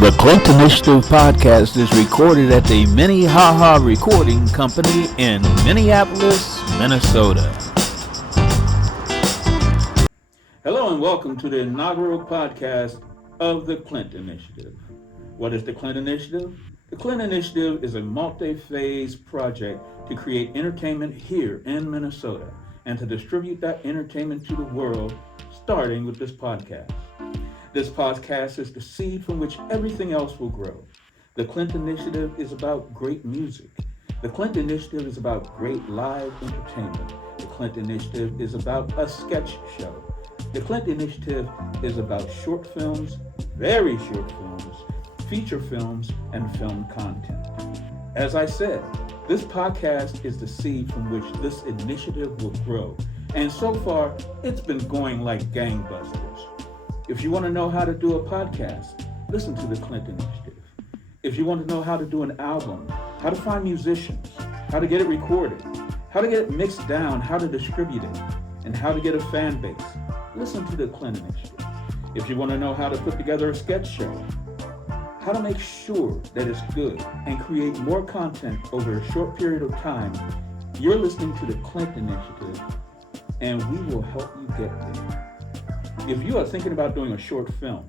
The Clint Initiative podcast is recorded at the Minnehaha Recording Company in Minneapolis, Minnesota. Hello and welcome to the inaugural podcast of the Clint Initiative. What is the Clint Initiative? The Clint Initiative is a multi-phase project to create entertainment here in Minnesota and to distribute that entertainment to the world, starting with this podcast. This podcast is the seed from which everything else will grow. The Clint Initiative is about great music. The Clint Initiative is about great live entertainment. The Clint Initiative is about a sketch show. The Clint Initiative is about short films, very short films, feature films, and film content. As I said, this podcast is the seed from which this initiative will grow. And so far, it's been going like gangbusters. If you want to know how to do a podcast, listen to the Clint Initiative. If you want to know how to do an album, how to find musicians, how to get it recorded, how to get it mixed down, how to distribute it, and how to get a fan base, listen to the Clint Initiative. If you want to know how to put together a sketch show, how to make sure that it's good and create more content over a short period of time, you're listening to the Clint Initiative, and we will help you get there. If you are thinking about doing a short film,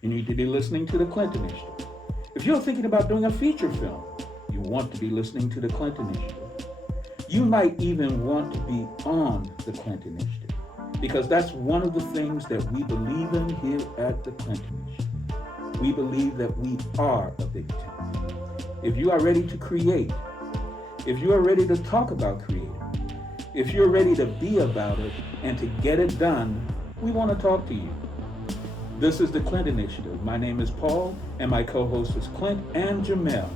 you need to be listening to the Clint Initiative. If you're thinking about doing a feature film, you want to be listening to the Clint Initiative. You might even want to be on the Clint Initiative, because that's one of the things that we believe in here at the Clint Initiative. We believe that we are a big tent. If you are ready to create, if you are ready to talk about creating, if you're ready to be about it and to get it done, we want to talk to you. This is the Clint Initiative. My name is Paul, and my co-host is Clint and Jamel.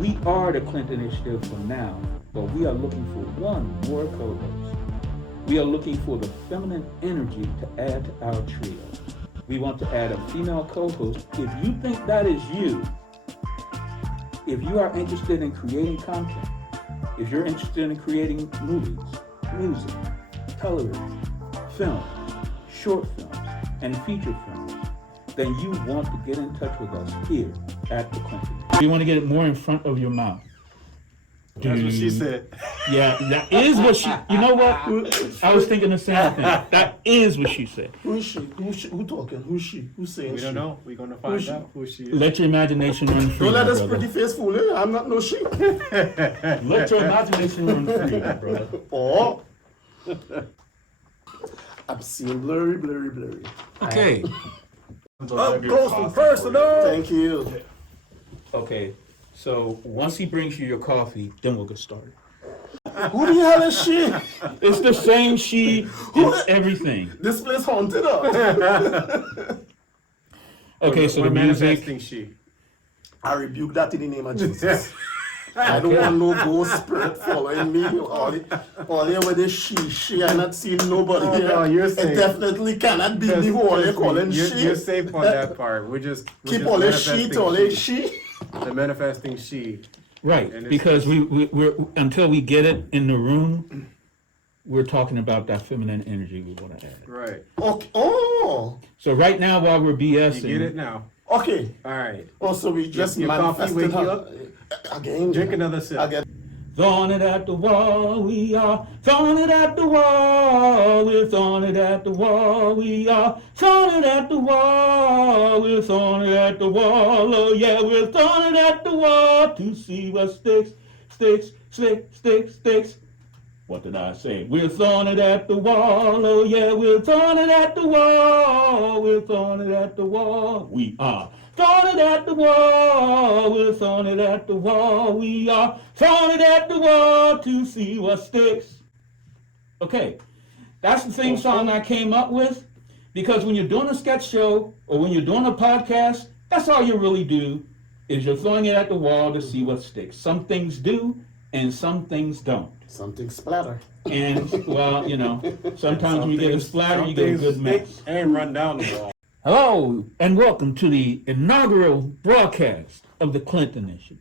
We are the Clint Initiative for now, but we are looking for one more co-host. We are looking for the feminine energy to add to our trio. We want to add a female co-host. If you think that is you, if you are interested in creating content, if you're interested in creating movies, music, television, film, short films, and feature films, then you want to get in touch with us here at the Clint. You want to get it more in front of your mouth. That's what she said. Yeah, that is what she, you know what? I was thinking the same thing. That is what she said. Who is she? Who talking? Who's she? Who's saying We she? don't know. We're going to find out who she is. Let your imagination run free. Don't let this brother. pretty face fool you. I'm not no she. Let your imagination run free, my brother. Oh. I'm seeing blurry. Okay. Up close and personal. Thank you. Okay. So once he brings you your coffee, then we'll get started. Who the hell is she? It's the same she in everything. This place haunted up. Okay, so We're the music. manifesting she. I rebuke that in the name of Jesus. I don't want no ghost spirit following me. All the with the she. I'm not seeing nobody here. No, you're safe. It definitely cannot be me who all you calling you're, she. You're safe on that part. We're just Keep all this she to all this she. The manifesting she. Right, And it's because we're until we get it in the room, we're talking about that feminine energy we want to add. Right. Okay. Oh. So right now, while we're BSing, You get it now. Okay. All right. Also, we just Your coffee manifested wake you her. up? Again. Drink another sip. Again. throwing it at the wall, we are throwing it at the wall, we're throwing it at the wall, we are throwing it at the wall, we're throwing it at the wall, oh yeah, we're throwing it at the wall to see what sticks. What did I say? We're throwing it at the wall, oh yeah, we're throwing it at the wall, we're throwing it at the wall, we are throwing it at the wall, we're throwing it at the wall, we are throwing it at the wall to see what sticks. Okay, that's the theme song I came up with, because when you're doing a sketch show or when you're doing a podcast, that's all you really do, is you're throwing it at the wall to see what sticks. Some things do and some things don't. Something splatter. And, well, you know, sometimes when you get a splatter, you get a good mess. And run down the wall. Hello, and welcome to the inaugural broadcast of the Clint Initiative.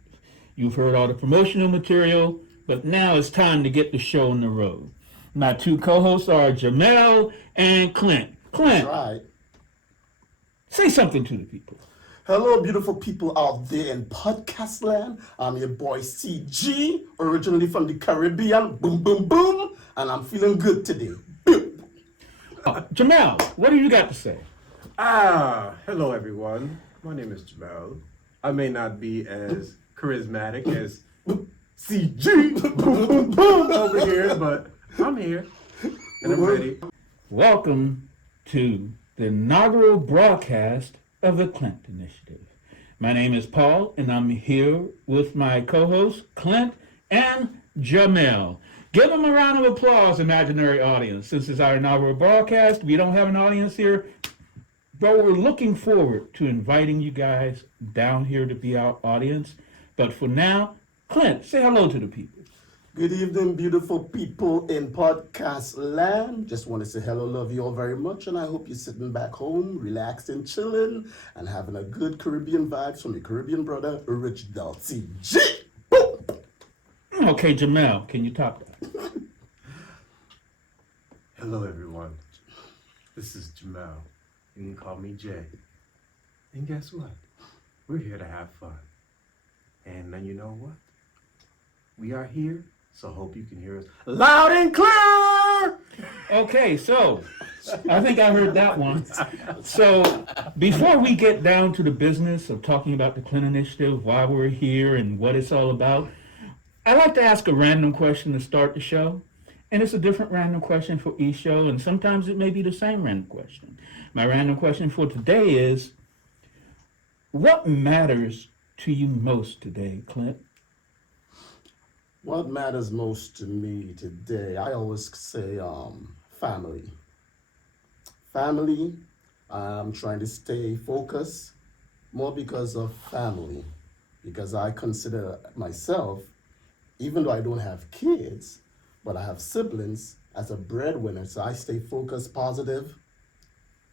You've heard all the promotional material, but now it's time to get the show on the road. My two co-hosts are Jamel and Clint. Clint, Right. say something to the people. Hello, beautiful people out there in podcast land. I'm your boy CG, originally from the Caribbean. Boom, boom, boom. And I'm feeling good today. Boom. Jamel, what do you got to say? Hello everyone. My name is Jamel. I may not be as charismatic as CG boom, boom, over here, but I'm here and I'm ready. Welcome to the inaugural broadcast of the Clint Initiative. My name is Paul, and I'm here with my co-hosts, Clint and Jamel. Give them a round of applause, imaginary audience. Since it's our inaugural broadcast, we don't have an audience here, but we're looking forward to inviting you guys down here to be our audience. But for now, Clint, say hello to the people. Good evening, beautiful people in podcast land. Just want to say hello, love you all very much, and I hope you're sitting back home, relaxed and chilling, and having a good Caribbean vibes from your Caribbean brother, Original CG. Boom. Okay, Jamel, can you top that? Hello everyone. This is Jamel. You can call me Jay. And guess what? We're here to have fun. And then you know what? We are here, so hope you can hear us loud and clear! Okay, so I think I heard that one. So before we get down to the business of talking about the Clint Initiative, why we're here and what it's all about, I like to ask a random question to start the show. And it's a different random question for each show, and sometimes it may be the same random question. My random question for today is, what matters to you most today, Clint? What matters most to me today? I always say family. Family, I'm trying to stay focused more because of family. Because I consider myself, even though I don't have kids, but I have siblings, as a breadwinner. So I stay focused, positive,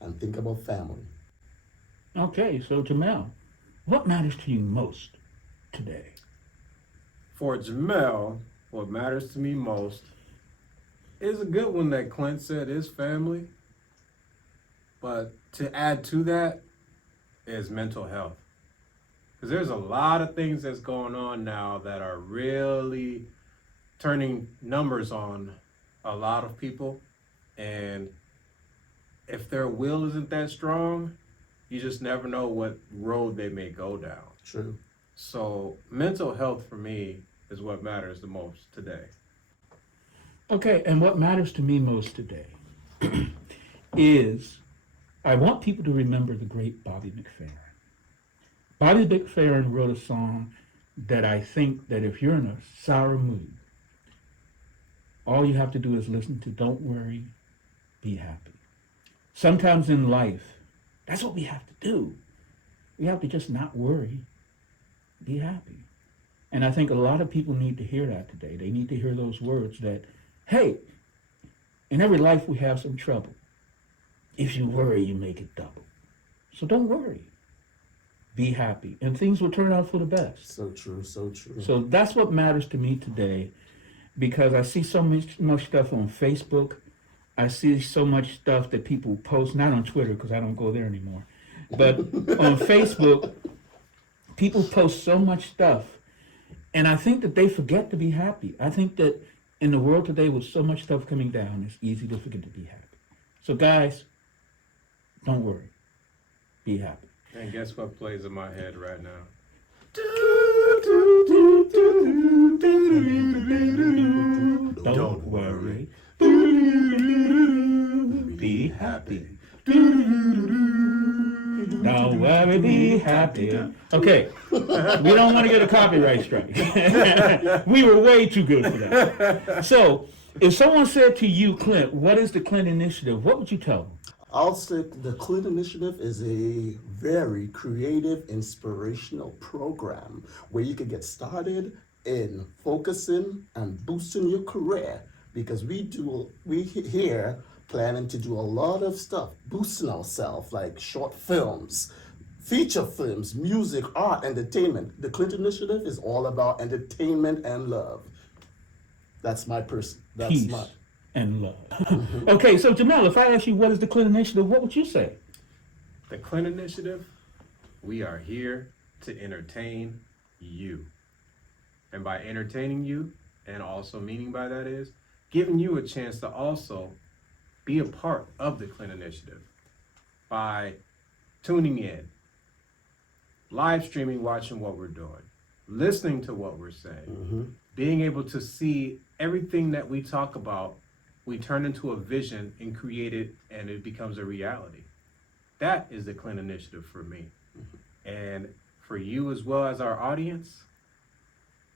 and think about family. Okay, so Jamel, what matters to you most today? For Jamel, what matters to me most is a good one that Clint said is family. But to add to that is mental health. Because there's a lot of things that's going on now that are really turning numbers on a lot of people. And if their will isn't that strong, you just never know what road they may go down. True. So mental health for me is what matters the most today. Okay, and what matters to me most today is I want people to remember the great Bobby McFerrin. Bobby McFerrin wrote a song that I think that if you're in a sour mood, all you have to do is listen to Don't Worry, Be Happy. Sometimes in life, that's what we have to do. We have to just not worry, be happy. And I think a lot of people need to hear that today. They need to hear those words that, hey, in every life we have some trouble. If you worry, you make it double. So don't worry. Be happy. And things will turn out for the best. So true, so true. So that's what matters to me today, because I see so much stuff on Facebook. I see so much stuff that people post, not on Twitter because I don't go there anymore, but on Facebook, people post so much stuff. And I think that they forget to be happy. I think that in the world today with so much stuff coming down, it's easy to forget to be happy. So guys, don't worry. Be happy. And guess what plays in my head right now? Don't worry. Be happy. Don't worry, be happy. Okay, we don't want to get a copyright strike. We were way too good for that. So, if someone said to you, Clint, what is the Clint Initiative, what would you tell them? I'll say the Clint Initiative is a very creative, inspirational program where you can get started in focusing and boosting your career, because we here planning to do a lot of stuff, boosting ourselves, like short films, feature films, music, art, entertainment. The Clint Initiative is all about entertainment and love. That's my person. That's Peace my and love. Okay, so Jamel, if I ask you what is the Clint Initiative, what would you say? The Clint Initiative We are here to entertain you. And by entertaining you, and also meaning by that is giving you a chance to also be a part of the Clint Initiative by tuning in, live streaming, watching what we're doing, listening to what we're saying, being able to see everything that we talk about, we turn into a vision and create it, and it becomes a reality. That is the Clint Initiative for me. And for you as well as our audience,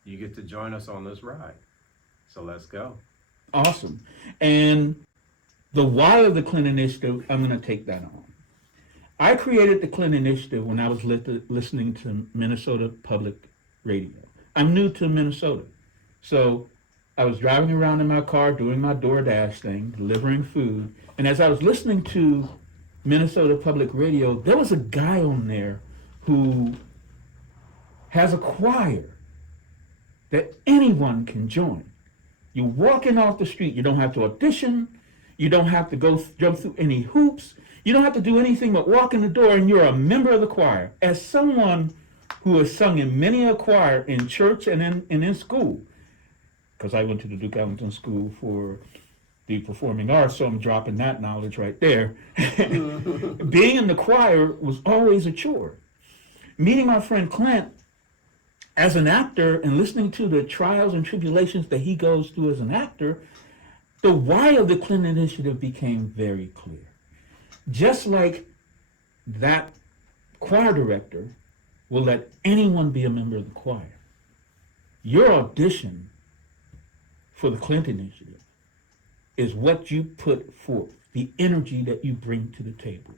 you get to join us on this ride. So let's go. Awesome. And the why of the Clint Initiative, I'm going to take that on. I created the Clint Initiative when I was listening to Minnesota Public Radio. I'm new to Minnesota. So I was driving around in my car doing my DoorDash thing, delivering food. And as I was listening to Minnesota Public Radio, there was a guy on there who has a choir that anyone can join. You're walking off the street, you don't have to audition, you don't have to jump through any hoops, you don't have to do anything but walk in the door and you're a member of the choir. As someone who has sung in many a choir in church and in school, because I went to the Duke Ellington School for the Performing Arts, so I'm dropping that knowledge right there. Being in the choir was always a chore. Meeting my friend Clint as an actor and listening to the trials and tribulations that he goes through as an actor, the why of the Clint Initiative became very clear. Just like that choir director will let anyone be a member of the choir, your audition for the Clint Initiative is what you put forth, the energy that you bring to the table.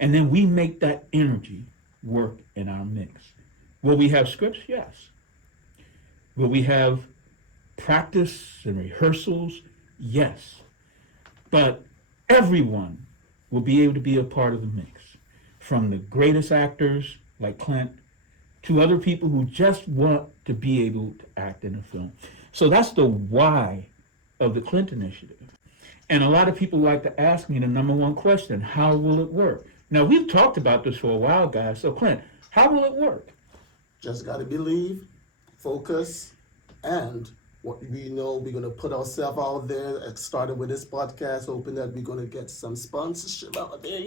And then we make that energy work in our mix. Will we have scripts? Yes. Will we have practice and rehearsals? Yes. But everyone will be able to be a part of the mix, from the greatest actors like Clint to other people who just want to be able to act in a film. So that's the why of the Clint Initiative. And a lot of people like to ask me the number one question: how will it work? Now, we've talked about this for a while, guys. So, Clint, how will it work? Just got to believe, focus, and what we know, we're going to put ourselves out there, starting with this podcast, hoping that we're going to get some sponsorship out there,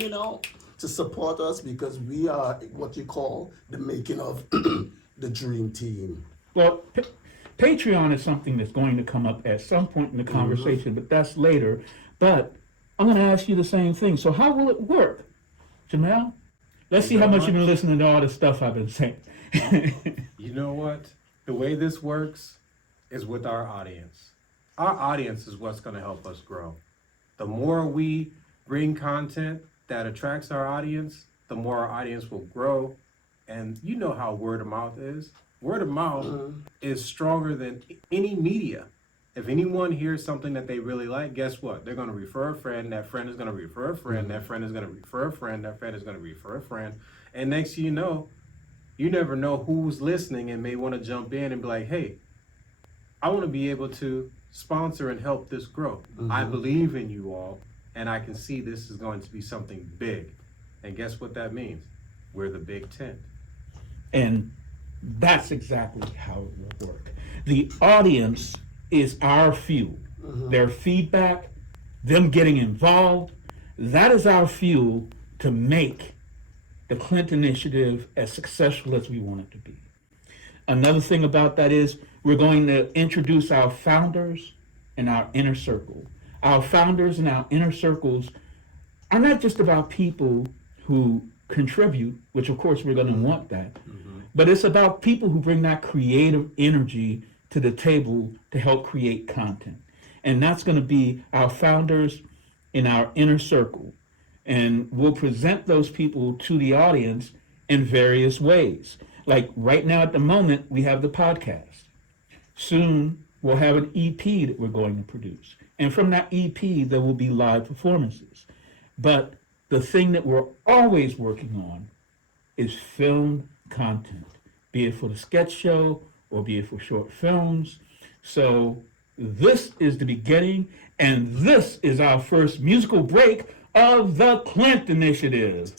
to support us, because we are what you call the making of the dream team. Well, Patreon is something that's going to come up at some point in the conversation, but that's later. But I'm going to ask you the same thing. So how will it work, Jamel? Let's see how much you've been listening to all the stuff I've been saying. You know what? The way this works is with our audience. Our audience is what's going to help us grow. The more we bring content that attracts our audience, the more our audience will grow. And you know how word of mouth is. Word of mouth is stronger than any media. If anyone hears something that they really like, guess what? They're going to refer a friend. That friend is going to refer a friend. That friend is going to refer a friend. That friend is going to refer a friend. And next thing you know, you never know who's listening and may want to jump in and be like, hey, I want to be able to sponsor and help this grow. I believe in you all, and I can see this is going to be something big. And guess what that means? We're the big tent. And that's exactly how it will work. The audience is our fuel. Their feedback, them getting involved, that is our fuel to make the Clint Initiative as successful as we want it to be. Another thing about that is we're going to introduce our founders and our inner circle. Our founders and our inner circles are not just about people who contribute, which of course we're going to want that, but it's about people who bring that creative energy to the table to help create content. And that's going to be our founders in our inner circle. And we'll present those people to the audience in various ways. Like right now at the moment, we have the podcast. Soon we'll have an EP that we're going to produce. And from that EP, there will be live performances. But the thing that we're always working on is film content, be it for the sketch show or be it for short films. So this is the beginning, and this is our first musical break of the Clint Initiative.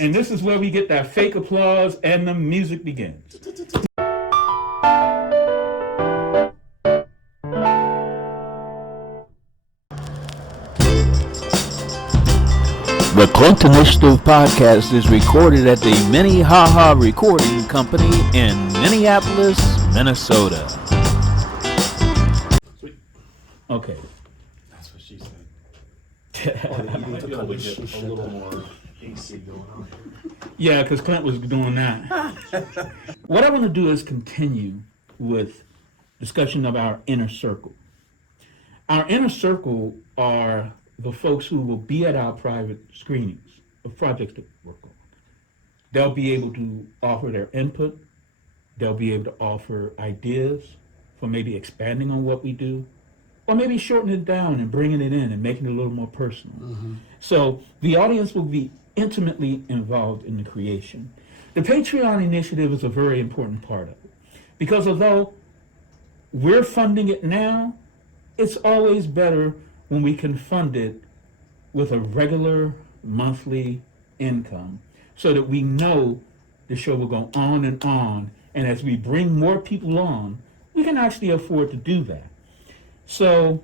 And this is where we get that fake applause and the music begins. The Clint Initiative podcast is recorded at the Minnehaha Recording Company in Minneapolis, Minnesota. Okay. That's what she said. Might be able to get a little more AC going on. Yeah, because Clint was doing that. What I want to do is continue with discussion of our inner circle. Our inner circle are the folks who will be at our private screenings of projects that we work on. They'll be able to offer their input. They'll be able to offer ideas for maybe expanding on what we do, or maybe shortening it down and bringing it in and making it a little more personal. So the audience will be intimately involved in the creation. The Patreon initiative is a very important part of it, because although we're funding it now, it's always better when we can fund it with a regular monthly income so that we know the show will go on, and as we bring more people on, we can actually afford to do that. So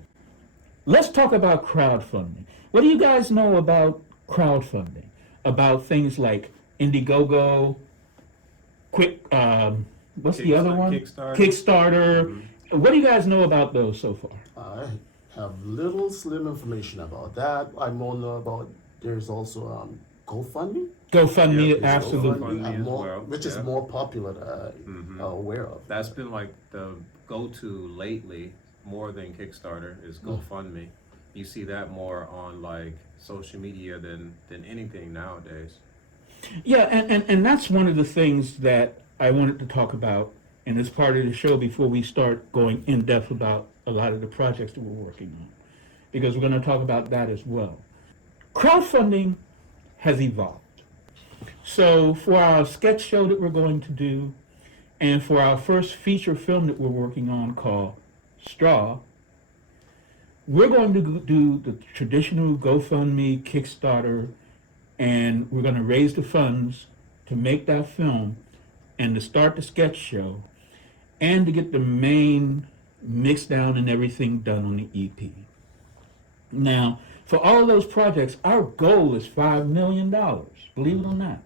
let's talk about crowdfunding. What do you guys know about crowdfunding? About things like Indiegogo, what's the other one? Kickstarter. What do you guys know about those so far? I have little slim information about that. I more know about there's also GoFundMe. GoFundMe, Yeah, absolutely. GoFundMe as well, which is yeah. more popular that I'm aware of. That's been like the go-to lately, more than Kickstarter, is GoFundMe. You see that more on like social media than anything nowadays. Yeah, and that's one of the things that I wanted to talk about in this part of the show before we start going in depth about a lot of the projects that we're working on, because we're going to talk about that as well. Crowdfunding has evolved. So for our sketch show that we're going to do, and for our first feature film that we're working on called Straw, we're going to do the traditional GoFundMe, Kickstarter, and we're going to raise the funds to make that film and to start the sketch show and to get the main mix down and everything done on the EP. Now, for all of those projects, our goal is $5 million, believe it or not.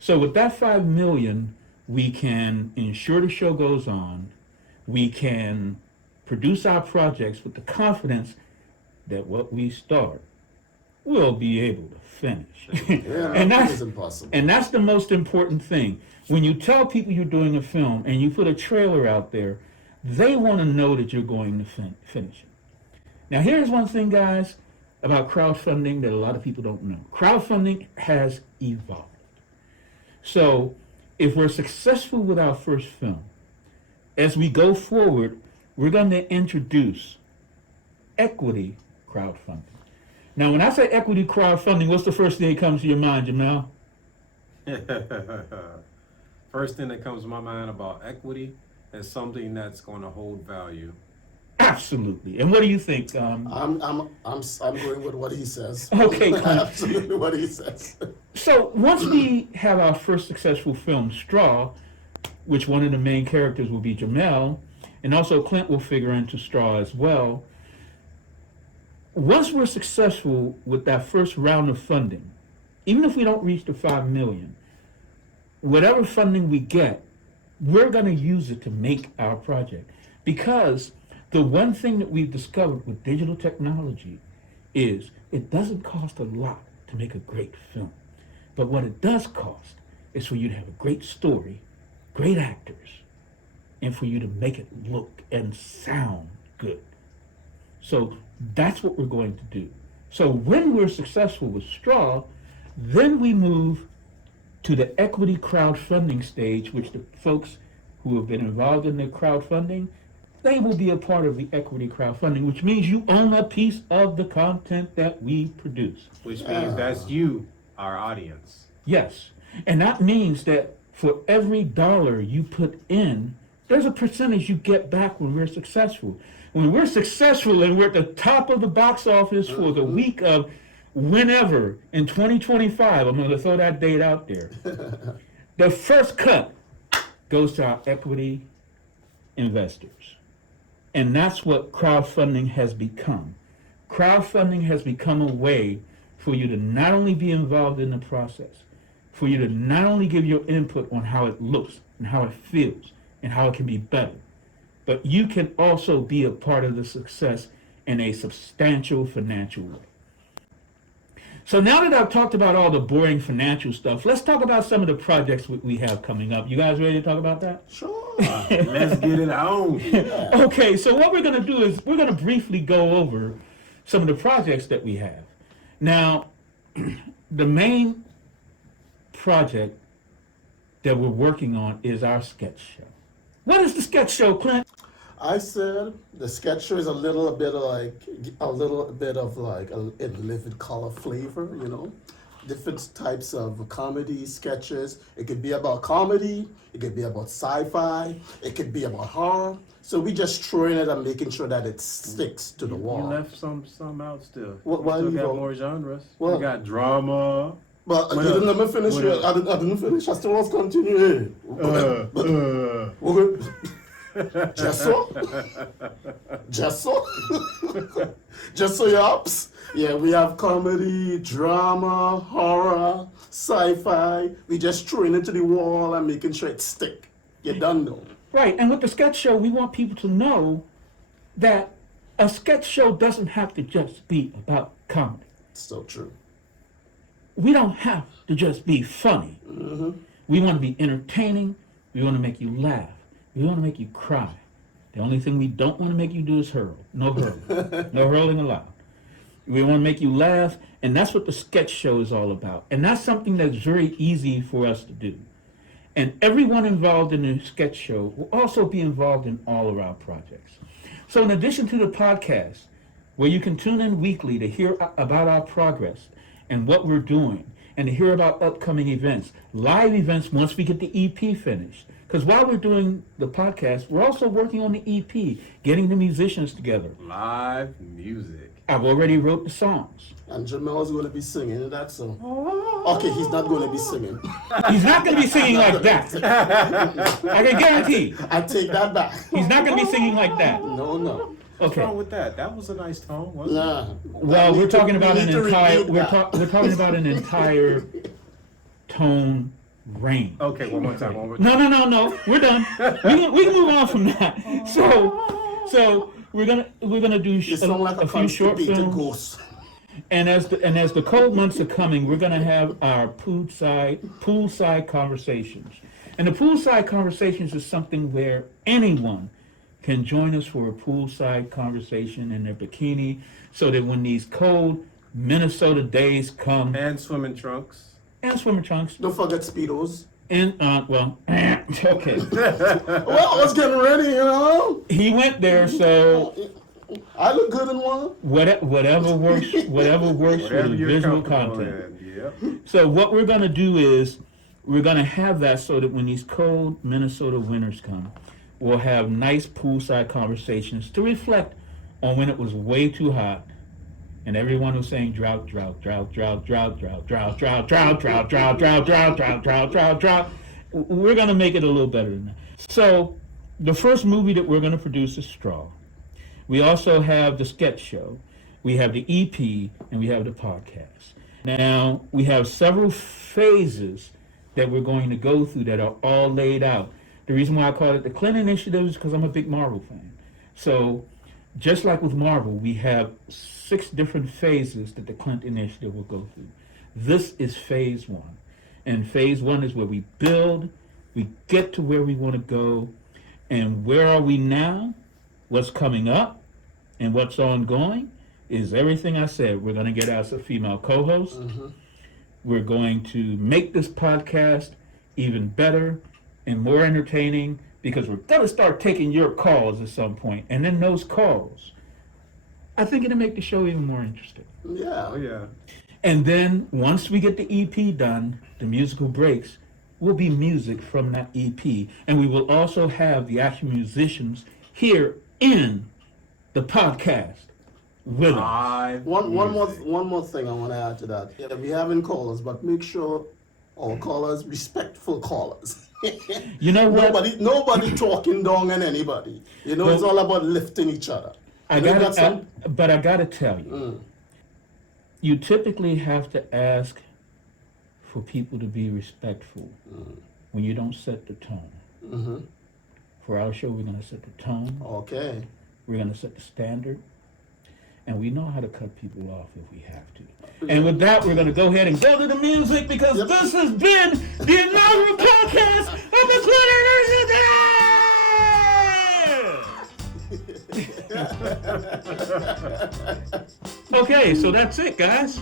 So with that $5 million, we can ensure the show goes on, we can produce our projects with the confidence that what we start, we'll be able to finish. Yeah, and that that's is impossible. And that's the most important thing. When you tell people you're doing a film and you put a trailer out there, they want to know that you're going to finish it. Now, here's one thing, guys, about crowdfunding that a lot of people don't know. Crowdfunding has evolved. So, if we're successful with our first film, as we go forward, we're going to introduce equity crowdfunding. Now, when I say equity crowdfunding, what's the first thing that comes to your mind, Jamal? First thing that comes to my mind about equity is something that's going to hold value. Absolutely. And what do you think? I'm going with what he says. Okay, Clint. Absolutely what he says. So once we have our first successful film, Straw, which one of the main characters will be Jamel, and also Clint will figure into Straw as well. Once we're successful with that first round of funding, even if we don't reach the $5 million, whatever funding we get, we're going to use it to make our project. Because the one thing that we've discovered with digital technology is it doesn't cost a lot to make a great film. But what it does cost is for you to have a great story, great actors, and for you to make it look and sound good. So that's what we're going to do. So when we're successful with Straw, then we move to the equity crowdfunding stage, which the folks who have been involved in the crowdfunding, they will be a part of the equity crowdfunding, which means you own a piece of the content that we produce. Which means that's you, our audience. Yes, and that means that for every dollar you put in, there's a percentage you get back when we're successful. When we're successful and we're at the top of the box office for the week of whenever in 2025, I'm going to throw that date out there, the first cut goes to our equity investors. And that's what crowdfunding has become. Crowdfunding has become a way for you to not only be involved in the process, for you to not only give your input on how it looks and how it feels and how it can be better, but you can also be a part of the success in a substantial financial way. So now that I've talked about all the boring financial stuff, let's talk about some of the projects we have coming up. You guys ready to talk about that? Sure. Let's get it on. Okay, so what we're going to do is we're going to briefly go over some of the projects that we have. Now, the main project that we're working on is our sketch show. What is the sketch show, Clint? I said the sketch show is a little bit of like a living color flavor, you know. Different types of comedy sketches. It could be about comedy, it could be about sci-fi, it could be about horror. So we just throwing it and making sure that it sticks to the wall. You left some out still. Why you you got go- more genres. What? You got drama. But What you didn't else? let me finish What yet. else? I didn't finish. I still was continuing. Just so yaps. Yeah, we have comedy, drama, horror, sci-fi. We just throwing it to the wall and making sure it stick. You done know. Right, and with the sketch show, we want people to know that a sketch show doesn't have to just be about comedy. So true. We don't have to just be funny. We want to be entertaining. We want to make you laugh. We want to make you cry. The only thing we don't want to make you do is hurl. No hurling. No hurling allowed. We want to make you laugh, and that's what the sketch show is all about. And that's something that's very easy for us to do. And everyone involved in the sketch show will also be involved in all of our projects. So in addition to the podcast, where you can tune in weekly to hear about our progress and what we're doing, and to hear about upcoming events, live events once we get the EP finished. Because while we're doing the podcast, we're also working on the EP, getting the musicians together. Live music. I've already wrote the songs. And Jamel's going to be singing that song. Okay, he's not going to be singing. He's not going to be singing like that. I can guarantee. I take that back. He's not going to be singing like that. No. What's Okay. wrong with that? That was a nice tone, wasn't it? Nah. Well, we're talking about an entire. We're We're talking about an entire tone range. Okay, one more time. One more time. No. We're done. We can move on from that. So we're gonna do You sound like a few short constipated films. ghost. And as the cold months are coming, we're gonna have our poolside conversations. And the poolside conversations is something where anyone can join us for a poolside conversation in their bikini, so that when these cold Minnesota days come, And swimming trunks. and swimmer trunks, Don't forget Speedos. and okay, Well, I was getting ready, you know. he went there, so I look good in one. whatever works for Whatever the you're visual comfortable content. in. Yep. So what we're gonna do is we're gonna have that so that when these cold Minnesota winters come, we'll have nice poolside conversations to reflect on when it was way too hot, and everyone was saying drought. We're gonna make it a little better than that. So the first movie that we're gonna produce is Straw. We also have the sketch show, we have the EP, and we have the podcast. Now, we have several phases that we're going to go through that are all laid out. The reason why I call it the Clint Initiative is because I'm a big Marvel fan. So, just like with Marvel, we have 6 different phases that the Clint Initiative will go through. This is phase 1. And phase 1 is where we build, we get to where we want to go, and where are we now? What's coming up and what's ongoing is everything I said. We're going to get us a female co-host. We're going to make this podcast even better and more entertaining, because we're going to start taking your calls at some point. And then those calls, I think it'll make the show even more interesting. Yeah. Oh, yeah. And then once we get the EP done, the musical breaks will be music from that EP. And we will also have the actual musicians here in the podcast with them. One more thing I want to add to that. Yeah, we having callers, but make sure all callers respectful callers. You know what? Nobody talking down on anybody. You know, it's all about lifting each other. But I gotta tell you, you typically have to ask for people to be respectful when you don't set the tone. Mm-hmm. For our show, we're gonna set the tone. Okay. We're gonna set the standard, and we know how to cut people off if we have to. And with that, we're gonna go ahead and go to the music because this has been the inaugural podcast of the Clinton Initiative. Okay, so that's it, guys.